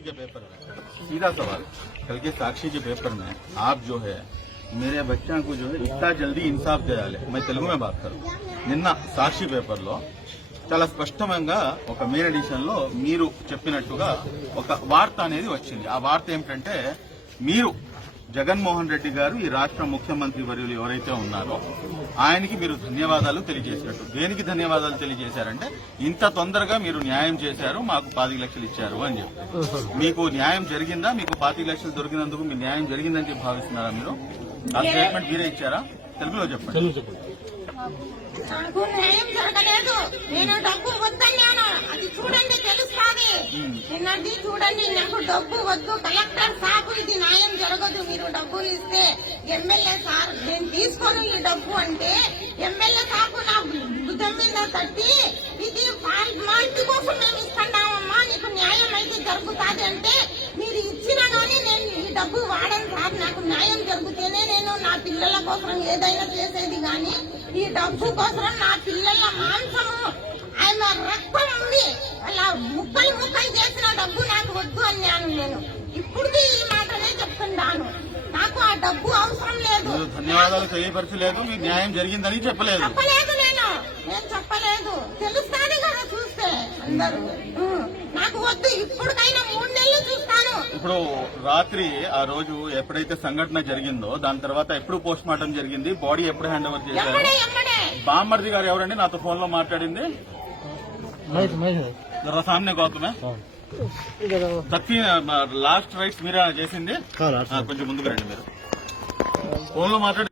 के पेपर में सीधा सवाल, कल के साक्षी के पेपर में आप जो है मेरे बच्चा को जो है इतना जल्दी इंसाफ చేయాలి. मैं తెలుగు में बात करूं. నిన్న సాక్షి పేపర్ లో చాలా స్పష్టంగా ఒక మెయిన్ ఎడిషన్ లో మీరు చెప్పినట్టుగా ఒక వార్త అనేది వచ్చింది. ఆ వార్త ఏమిటంటే మీరు జగన్మోహన్ రెడ్డి గారు ఈ రాష్ట్ర ముఖ్యమంత్రి వర్యులు ఎవరైతే ఉన్నారో ఆయనకి మీరు ధన్యవాదాలు తెలియజేసినట్టు. దేనికి ధన్యవాదాలు తెలియజేశారంటే ఇంత తొందరగా మీరు న్యాయం చేశారు, మాకు 25 లక్షలు ఇచ్చారు అని చెప్పి. మీకు న్యాయం జరిగిందా? మీకు 25 లక్షలు దొరికినందుకు మీ న్యాయం జరిగిందని చెప్పి భావిస్తున్నారా మీరు? ఆ స్టేట్మెంట్ మీరే ఇచ్చారా? తెలుగులో చెప్పండి. నాకు న్యాయం జరగలేదు, నేను డబ్బు వద్దన్నాను. అది చూడండి తెలుస్తుంది. నిన్నది చూడండి, నాకు డబ్బు వద్దు, కలెక్టర్ సాబ్ ఇది న్యాయం జరగదు, మీరు డబ్బులు ఇస్తే. ఎమ్మెల్యే సార్ నేను తీసుకోను ఈ డబ్బు అంటే ఎమ్మెల్యే సాబ్ నా భుజం మీద తట్టి ఇది ఫార్మాలిటీ కోసం మేము ఇస్తున్నామమ్మా, నీకు న్యాయం అయితే జరుగుతుంది అంటే మీరు ఇచ్చినా కానీ నేను ఈ డబ్బు వాడను సార్, నాకు న్యాయం జరిగితేనే నేను నా పిల్లల కోసం ఏదైనా చేసేది. కానీ ఈ డబ్బు కోసం నా పిల్లల మాంసము ఆయన రక్తం ఉంది, అలా ముక్కలు ముక్కలు చేసిన డబ్బు నాకు వద్దు అన్నాను. నేను ఇప్పుడు ఈ మాటనే చెప్తున్నాను, నాకు ఆ డబ్బు అవసరం లేదు. ధన్యవాదాలు తెలియపరచలేదు, మీకు న్యాయం జరిగిందని చెప్పలేదు. నేను చెప్పలేదు, తెలుస్తాను కదా చూస్తే అందరూ. నాకు వద్దు, ఇప్పటికైనా 3 నెలలు చూస్తాను. ఇప్పుడు రాత్రి ఆ రోజు ఎప్పుడైతే సంఘటన జరిగిందో దాని తర్వాత ఎప్పుడు పోస్ట్ మార్టం జరిగింది, బాడీ ఎప్పుడు హ్యాండ్ ఓవర్ చేశారు? బామ్మర్ది గారు ఎవరండి నాతో ఫోన్ లో మాట్లాడింది? సామ్నే గౌతమే లాస్ట్ రైట్స్ మీరే చేసింది. కొంచెం ముందుకు రండి, మీరు ఫోన్ లో మాట్లాడి